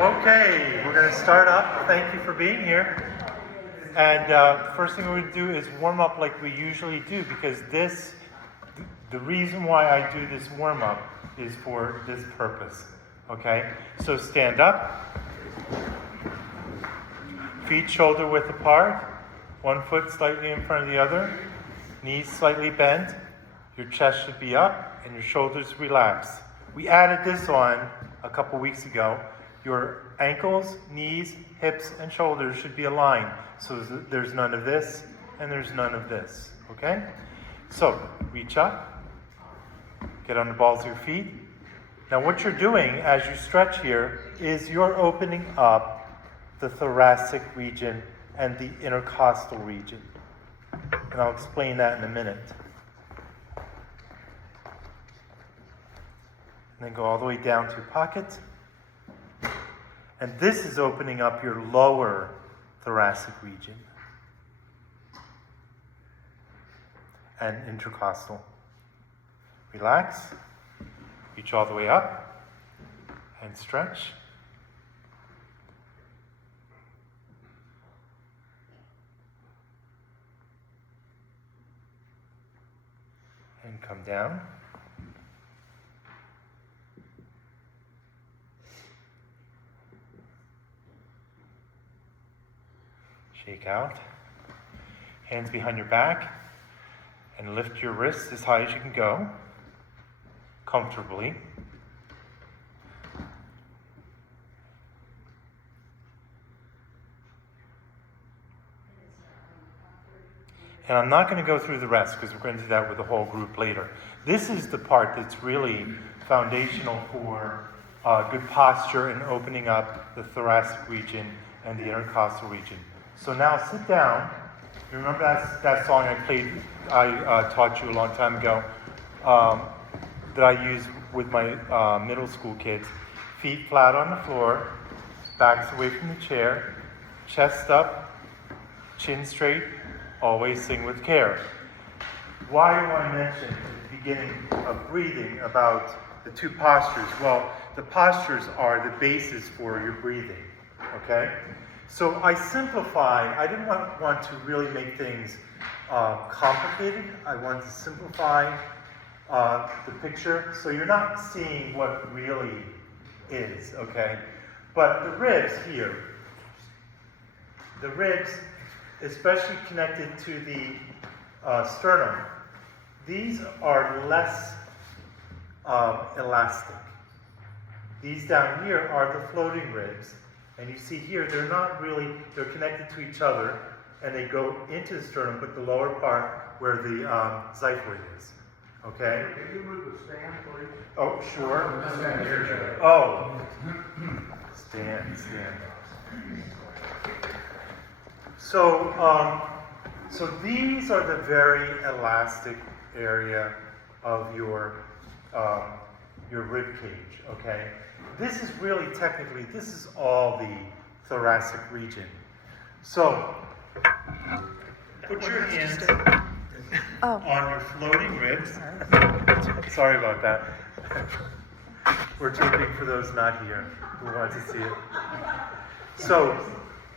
Okay, we're going to start up. Thank you for being here. And first thing we're going to do is warm up like we usually do, because the reason why I do this warm up is for this purpose. Okay, so stand up, feet shoulder width apart, one foot slightly in front of the other, knees slightly bent, your chest should be up, and your shoulders relaxed. We added this on a couple weeks ago. Your ankles, knees, hips, and shoulders should be aligned. So there's none of this, and there's none of this. Okay? So, reach up. Get on the balls of your feet. Now what you're doing as you stretch here is you're opening up the thoracic region and the intercostal region. And I'll explain that in a minute. And then go all the way down to your pocket. And this is opening up your lower thoracic region and intercostal. Relax. Reach all the way up and stretch. And come down. Shake out. Hands behind your back. And lift your wrists as high as you can go. Comfortably. And I'm not going to go through the rest because we're going to do that with the whole group later. This is the part that's really foundational for good posture and opening up the thoracic region and the intercostal region. So now sit down. You remember that song I taught you a long time ago that I use with my middle school kids. Feet flat on the floor, backs away from the chair, chest up, chin straight, always sing with care. Why do I mention at the beginning of breathing about the two postures? Well, the postures are the basis for your breathing, okay? So I simplified. I didn't want to really make things complicated. I wanted to simplify the picture so you're not seeing what really is, okay? But the ribs here, especially connected to the sternum, these are less elastic. These down here are the floating ribs. And you see here, they're connected to each other, and they go into the sternum, but the lower part where the xiphoid is. Okay? Can you move the stand, please? Oh, sure. Oh. Stand. So these are the very elastic area of your rib cage, okay? This is really technically, this is all the thoracic region. So, put your hands on your floating ribs. Sorry about that. We're joking for those not here who want to see it. So,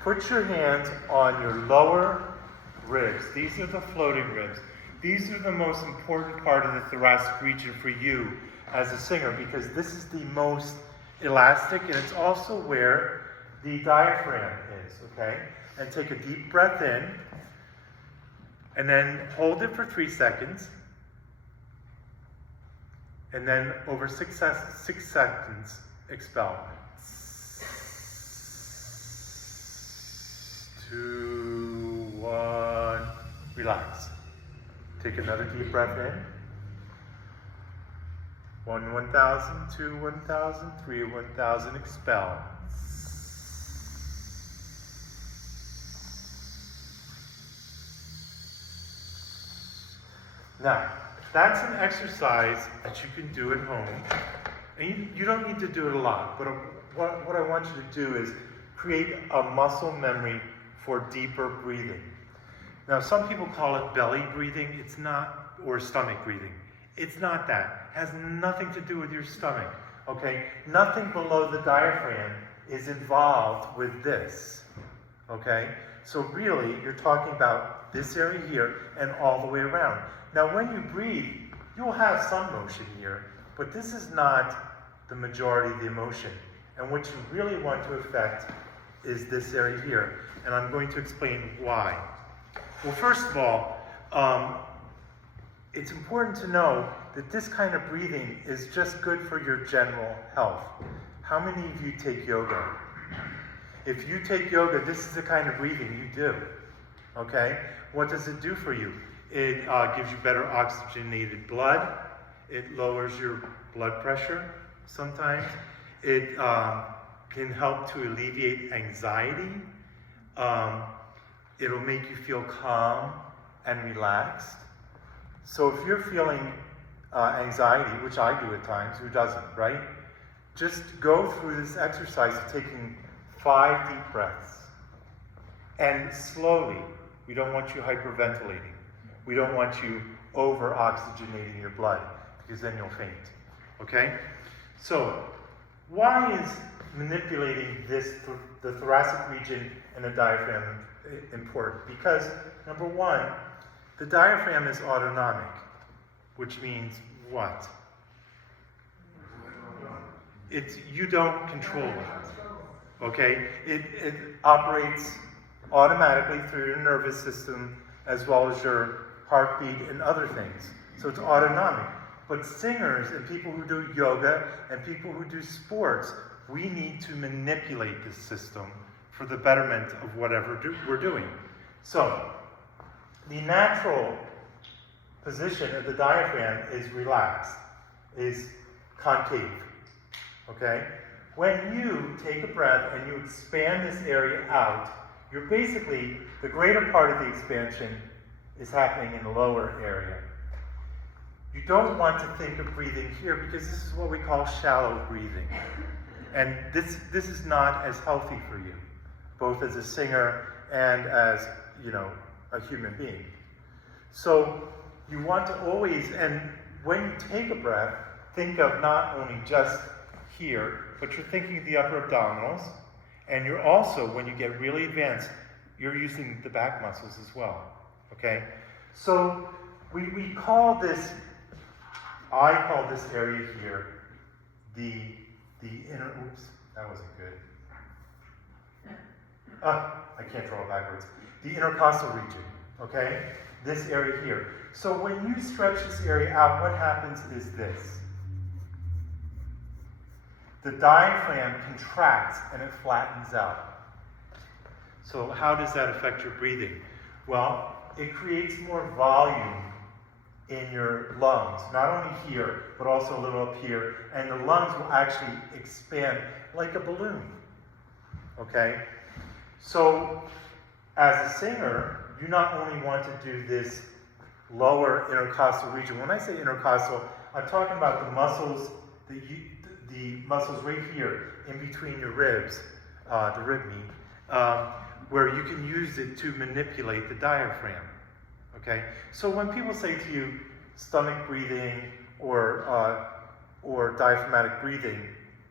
put your hands on your lower ribs. These are the floating ribs. These are the most important part of the thoracic region for you as a singer, because this is the most elastic, and it's also where the diaphragm is, okay? And take a deep breath in, and then hold it for 3 seconds, and then over 6 seconds, expel. 2, 1, relax. Take another deep breath in. 1, 1,000, 2, 1,000, 3, 1,000, expel. Now, that's an exercise that you can do at home. And you don't need to do it a lot, but what I want you to do is create a muscle memory for deeper breathing. Now, some people call it belly breathing. It's not, or stomach breathing. It's not that. It has nothing to do with your stomach, okay? Nothing below the diaphragm is involved with this, okay? So really, you're talking about this area here and all the way around. Now, when you breathe, you'll have some motion here, but this is not the majority of the emotion. And what you really want to affect is this area here. And I'm going to explain why. Well, first of all, it's important to know that this kind of breathing is just good for your general health. How many of you take yoga? If you take yoga, this is the kind of breathing you do, okay? What does it do for you? It gives you better oxygenated blood. It lowers your blood pressure sometimes. It can help to alleviate anxiety. It'll make you feel calm and relaxed. So if you're feeling anxiety, which I do at times, who doesn't, right? Just go through this exercise of taking 5 deep breaths. And slowly. We don't want you hyperventilating. We don't want you over-oxygenating your blood, because then you'll faint. Okay? So, why is manipulating the thoracic region and the diaphragm important? Because, number one, the diaphragm is autonomic, which means what? You don't control it. Okay? It operates automatically through your nervous system as well as your heartbeat and other things. So it's autonomic. But singers and people who do yoga and people who do sports, we need to manipulate this system for the betterment of whatever we're doing. So, the natural position of the diaphragm is relaxed, is concave, okay? When you take a breath and you expand this area out, you're basically, the greater part of the expansion is happening in the lower area. You don't want to think of breathing here because this is what we call shallow breathing. And this is not as healthy for you, both as a singer and as, a human being. So you want to always, and when you take a breath, think of not only just here, but you're thinking of the upper abdominals, and you're also, when you get really advanced, you're using the back muscles as well, okay? So we call this, I call this area here the inner, oops, that wasn't good. I can't draw it backwards. The intercostal region, okay? This area here. So when you stretch this area out, what happens is this. The diaphragm contracts and it flattens out. So how does that affect your breathing? Well, it creates more volume in your lungs, not only here, but also a little up here, and the lungs will actually expand like a balloon, okay? So, as a singer, you not only want to do this lower intercostal region. When I say intercostal, I'm talking about the muscles, the muscles right here in between your ribs, the rib meat, where you can use it to manipulate the diaphragm. Okay? So when people say to you stomach breathing or diaphragmatic breathing,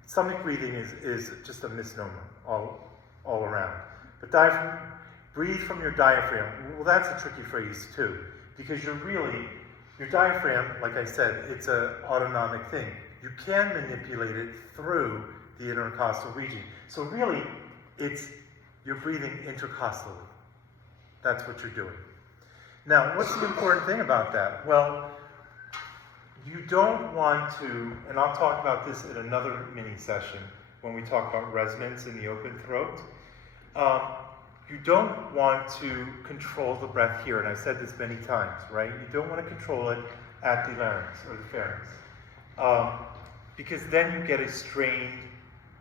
stomach breathing is just a misnomer all around. But breathe from your diaphragm, well, that's a tricky phrase too, because your diaphragm, like I said, it's an autonomic thing. You can manipulate it through the intercostal region. So really, you're breathing intercostally. That's what you're doing. Now, what's the important thing about that? Well, you don't want to, and I'll talk about this in another mini session when we talk about resonance in the open throat. You don't want to control the breath here, and I've said this many times, right? You don't want to control it at the larynx or the pharynx. Because then you get a strained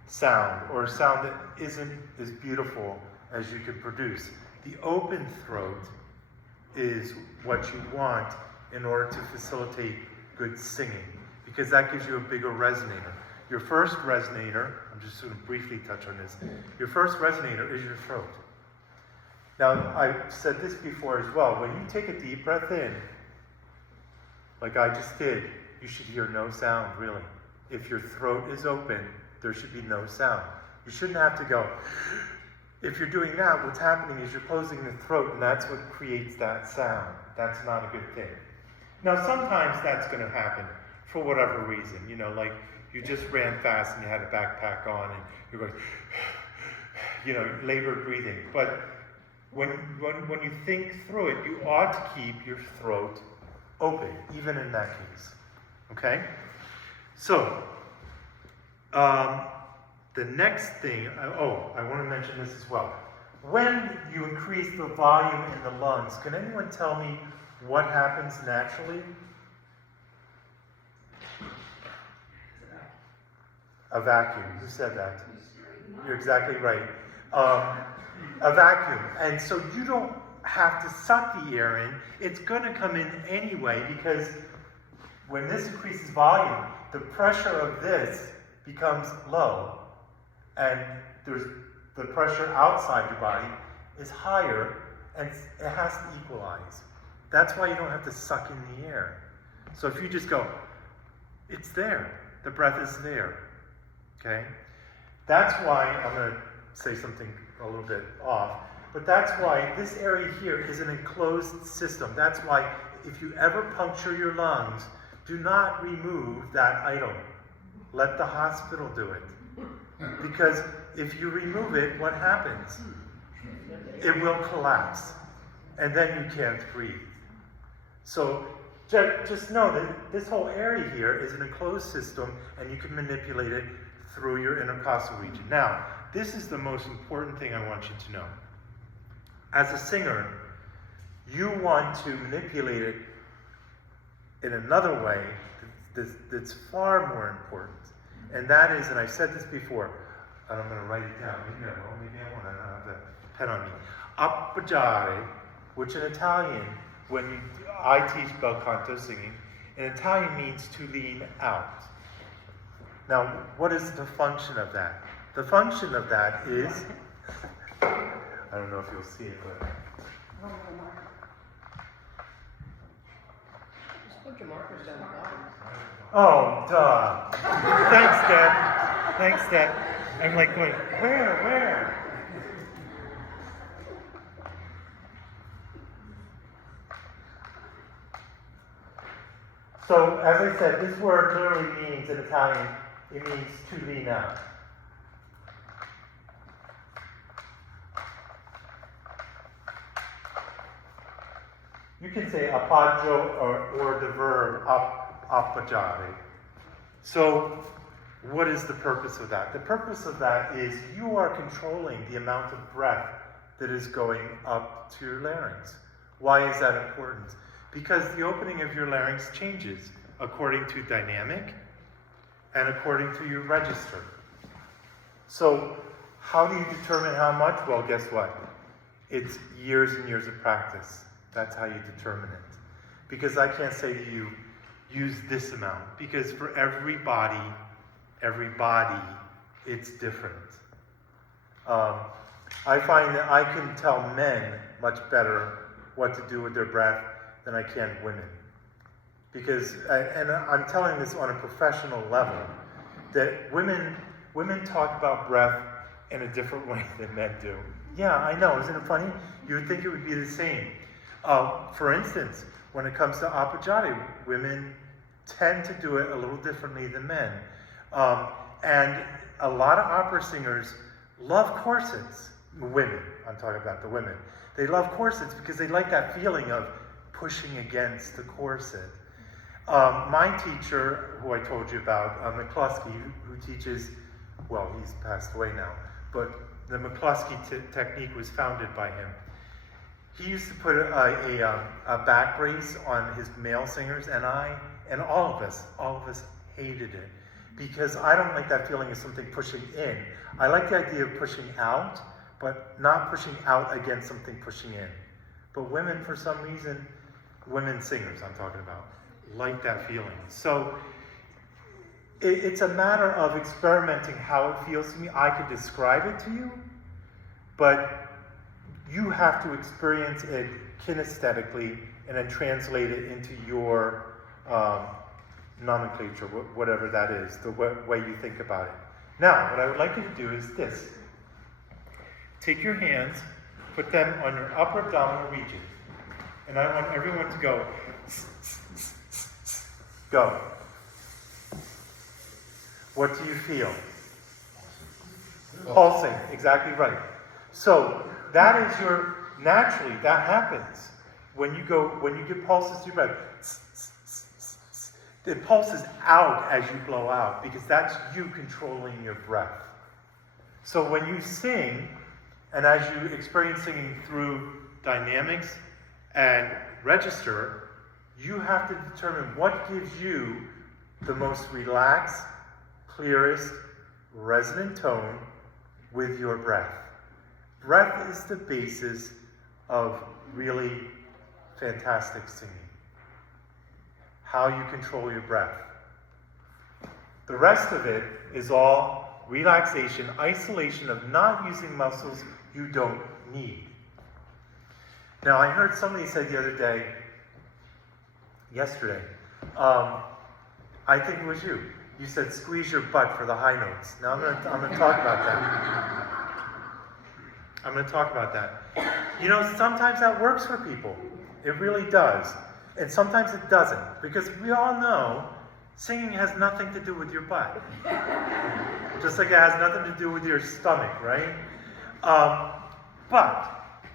sound, or a sound that isn't as beautiful as you could produce. The open throat is what you want in order to facilitate good singing, because that gives you a bigger resonator. Your first resonator, I'm just going to briefly touch on this, your first resonator is your throat. Now, I've said this before as well, when you take a deep breath in, like I just did, you should hear no sound, really. If your throat is open, there should be no sound. You shouldn't have to go. If you're doing that, what's happening is you're closing the throat, and that's what creates that sound. That's not a good thing. Now, sometimes that's going to happen for whatever reason. You know, like you just ran fast and you had a backpack on, and you're going, you know, labored breathing. But when you think through it, you ought to keep your throat open, even in that case. Okay? So, the next thing, I want to mention this as well. When you increase the volume in the lungs, can anyone tell me what happens naturally? A vacuum. Who said that? You're exactly right. A vacuum. And so you don't have to suck the air in. It's going to come in anyway, because when this increases volume, the pressure of this becomes low, and there's the pressure outside your body is higher, and it has to equalize. That's why you don't have to suck in the air. So if you just go, it's there. The breath is there. Okay? That's why, I'm going to say something a little bit off, but that's why this area here is an enclosed system. That's why if you ever puncture your lungs, do not remove that item. Let the hospital do it. Because if you remove it, what happens? It will collapse. And then you can't breathe. So just know that this whole area here is an enclosed system, and you can manipulate it through your intercostal region. Now, this is the most important thing I want you to know. As a singer, you want to manipulate it in another way that's far more important. And that is, and I've said this before, and I'm going to write it down. Maybe I will, maybe I won't. I don't have the pen on me. Appoggiare, which in Italian, I teach bel canto singing, in Italian means to lean out. Now, what is the function of that? The function of that is, I don't know if you'll see it, but... Just put your markers down the bottom. Oh, duh. Thanks, Dad. Thanks, Dad. I'm like going, where? So, as I said, this word literally means, in Italian, it means to lean out. You can say appoggio or the verb appoggiare. So, what is the purpose of that? The purpose of that is you are controlling the amount of breath that is going up to your larynx. Why is that important? Because the opening of your larynx changes according to dynamic and according to your register. So, how do you determine how much? Well, guess what? It's years and years of practice. That's how you determine it. Because I can't say to you, use this amount. Because for every body, it's different. I find that I can tell men much better what to do with their breath than I can women. Because, and I'm telling this on a professional level, that women talk about breath in a different way than men do. Yeah, I know, isn't it funny? You would think it would be the same. For instance, when it comes to appoggiare, women tend to do it a little differently than men. And a lot of opera singers love corsets. Women, I'm talking about the women. They love corsets because they like that feeling of pushing against the corset. My teacher, who I told you about, McCluskey, who teaches, well, he's passed away now, but the McCluskey technique was founded by him. He used to put a back brace on his male singers, and all of us hated it. Because I don't like that feeling of something pushing in. I like the idea of pushing out, but not pushing out against something pushing in. But women, for some reason, women singers I'm talking about, like that feeling. So it's a matter of experimenting how it feels to me. I could describe it to you, but you have to experience it kinesthetically and then translate it into your nomenclature, whatever that is, the way you think about it. Now, what I would like you to do is this. Take your hands, put them on your upper abdominal region, and I want everyone to go, go. What do you feel? Pulsing, exactly right. So that is naturally, that happens. When you get pulses to your breath, it pulses out as you blow out, because that's you controlling your breath. So when you sing, and as you experience singing through dynamics and register, you have to determine what gives you the most relaxed, clearest, resonant tone with your breath. Breath is the basis of really fantastic singing. How you control your breath. The rest of it is all relaxation, isolation of not using muscles you don't need. Now, I heard somebody say the other day, yesterday, I think it was you. You said squeeze your butt for the high notes. Now I'm going to talk about that. I'm going to talk about that. You know, sometimes that works for people. It really does. And sometimes it doesn't. Because we all know singing has nothing to do with your butt. Just like it has nothing to do with your stomach, right? But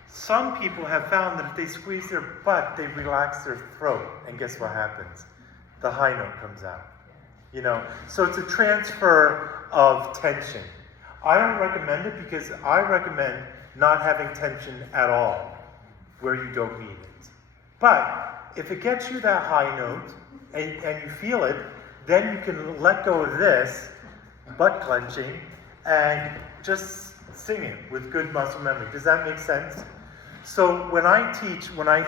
some people have found that if they squeeze their butt, they relax their throat. And guess what happens? The high note comes out. You know, so it's a transfer of tension. I don't recommend it because I recommend not having tension at all where you don't need it. But if it gets you that high note and you feel it, then you can let go of this butt clenching and just sing it with good muscle memory. Does that make sense? So when I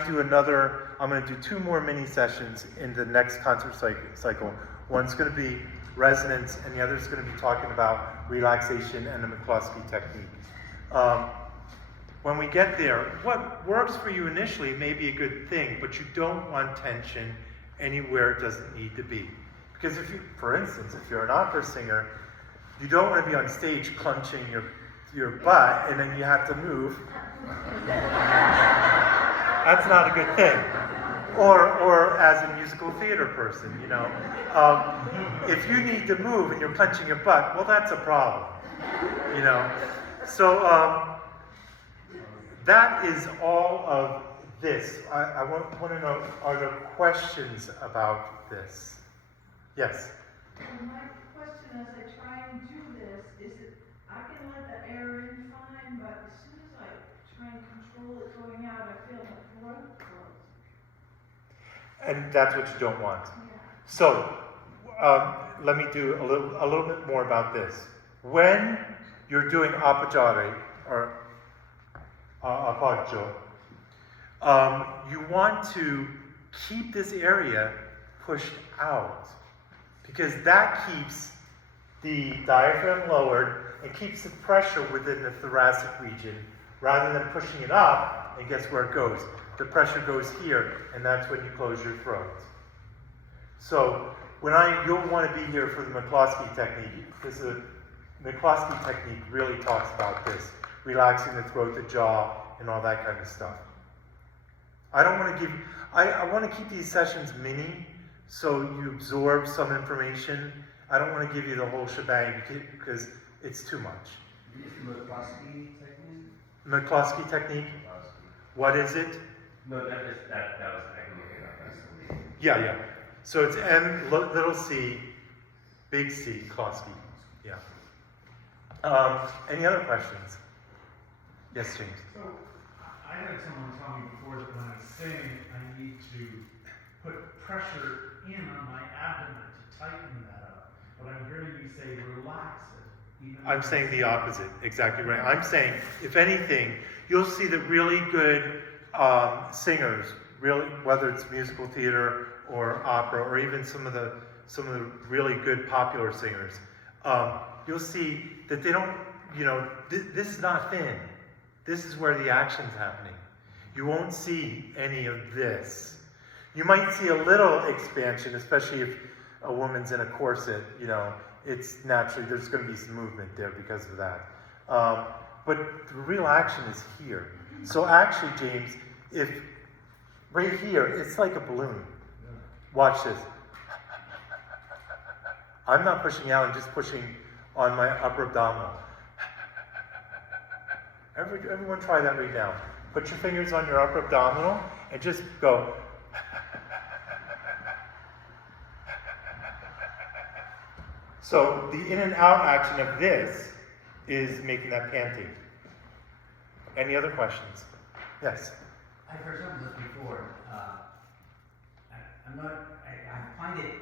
do another, I'm going to do 2 more mini sessions in the next concert cycle. One's going to be resonance, and the other is going to be talking about relaxation and the McCluskey technique. When we get there, what works for you initially may be a good thing, but you don't want tension anywhere it doesn't need to be. Because for instance, if you're an opera singer, you don't want to be on stage clenching your butt, and then you have to move. That's not a good thing. Or as a musical theater person, you know. If you need to move and you're clenching your butt, well, that's a problem, you know. So that is all of this. I want to know, are there questions about this? Yes? My question as I try and do this is that I can let the air in fine, but as soon as I try and control it going out, I feel my throat close. And that's what you don't want. Yeah. So, let me do a little bit more about this. When you're doing appoggiare, or appoggio, you want to keep this area pushed out, because that keeps the diaphragm lowered and keeps the pressure within the thoracic region, rather than pushing it up, and guess where it goes? The pressure goes here, and that's when you close your throat. So you'll want to be here for the McCluskey technique, because the McCluskey technique really talks about this, relaxing the throat, the jaw, and all that kind of stuff. I want to keep these sessions mini, so you absorb some information. I don't want to give you the whole shebang, because it's too much. McCluskey technique? McCluskey technique? What is it? No, that was I can look it up. Yeah. So it's M, little c, big C, Klosky. Yeah. Any other questions? Yes, James. So, I had someone tell me before that when I sing, I need to put pressure in on my abdomen to tighten that up. But I'm hearing you say relax it. I'm saying the opposite. Exactly right. I'm saying, if anything, you'll see that really good singers, really, whether it's musical theater or opera, or even some of the really good popular singers, you'll see that they don't, this is not thin. This is where the action's happening. You won't see any of this. You might see a little expansion, especially if a woman's in a corset, you know, it's naturally, there's going to be some movement there because of that. But the real action is here. So actually, James, if right here, it's like a balloon. Watch this. I'm not pushing out, I'm just pushing on my upper abdominal. Everyone try that right now. Put your fingers on your upper abdominal and just go. So the in and out action of this is making that panting. Any other questions? Yes. I've heard some of this before. I find it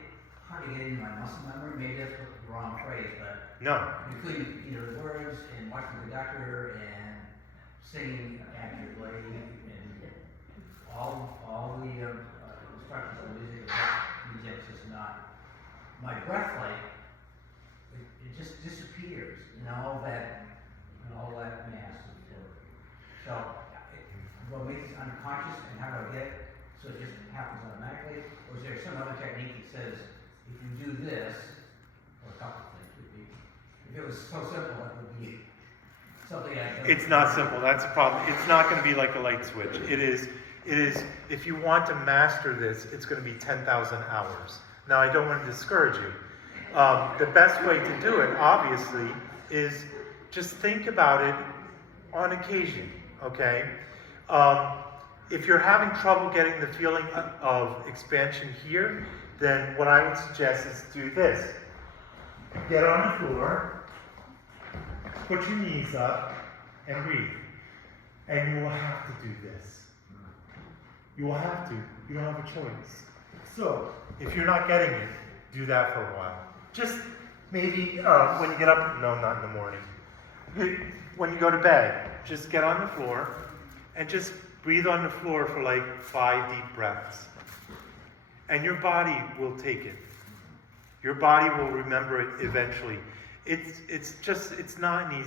hard to get into my muscle memory. Maybe that's the wrong phrase, but No. including the words and watching the doctor and singing accurately and all the instructions on music is just not my breath like it just disappears and all that mass. So what makes it unconscious and how do I get it so it just happens automatically? Or is there some other technique that says if you do this, or a couple of things would be, if it was so simple it would be something I It's not simple. That's the problem. It's not going to be like a light switch. It is, if you want to master this, it's going to be 10,000 hours. Now, I don't want to discourage you. The best way to do it, obviously, is just think about it on occasion, okay? If you're having trouble getting the feeling of expansion here, then what I would suggest is do this. Get on the floor, put your knees up, and breathe. And you will have to do this. You will have to. You don't have a choice. So, if you're not getting it, do that for a while. Just maybe when you get up, no, not in the morning. When you go to bed, just get on the floor and just breathe on the floor for like 5 deep breaths. And your body will take it. Your body will remember it eventually. It's not an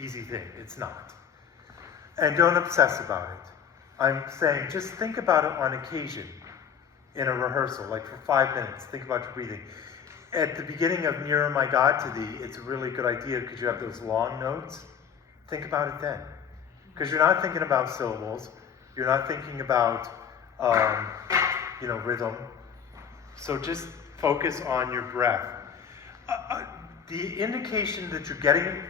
easy thing. It's not. And don't obsess about it. I'm saying just think about it on occasion in a rehearsal, like for 5 minutes. Think about your breathing. At the beginning of Nearer My God to Thee, it's a really good idea because you have those long notes. Think about it then. Because you're not thinking about syllables. You're not thinking about, rhythm. So just focus on your breath. The indication that you're getting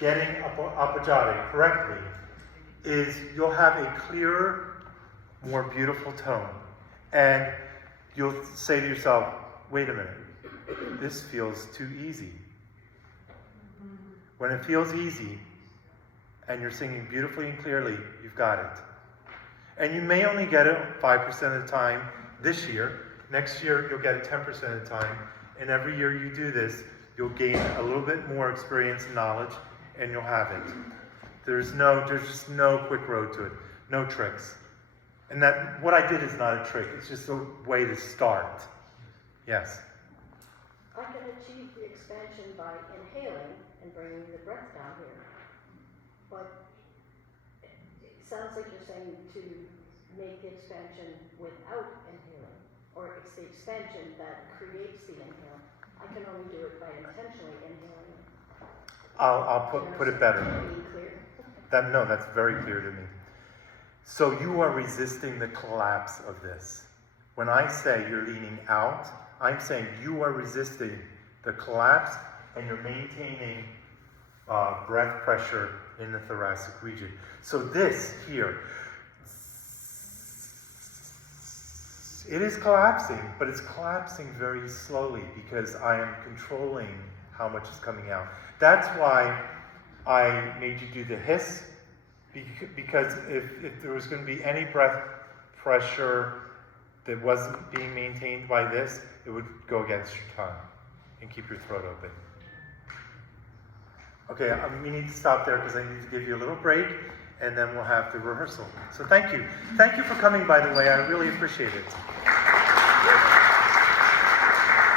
apoggiatic correctly is you'll have a clearer, more beautiful tone. And you'll say to yourself, wait a minute, this feels too easy. When it feels easy, and you're singing beautifully and clearly, you've got it. And you may only get it 5% of the time this year. Next year, you'll get it 10% of the time. And every year you do this, you'll gain a little bit more experience and knowledge, and you'll have it. There's just no quick road to it. No tricks. And that what I did is not a trick. It's just a way to start. Yes? I can achieve the expansion by inhaling and bringing the breath down here. But it sounds like you're saying to make the expansion without inhaling, or it's the expansion that creates the inhale. I can only do it by intentionally inhaling. I'll put it better. Clear? That's very clear to me. So you are resisting the collapse of this. When I say you're leaning out, I'm saying you are resisting the collapse and you're maintaining breath pressure in the thoracic region. So this here, it is collapsing, but it's collapsing very slowly because I am controlling how much is coming out. That's why I made you do the hiss, because if there was going to be any breath pressure that wasn't being maintained by this, it would go against your tongue and keep your throat open. Okay, we need to stop there because I need to give you a little break, and then we'll have the rehearsal. So thank you. Thank you for coming, by the way. I really appreciate it.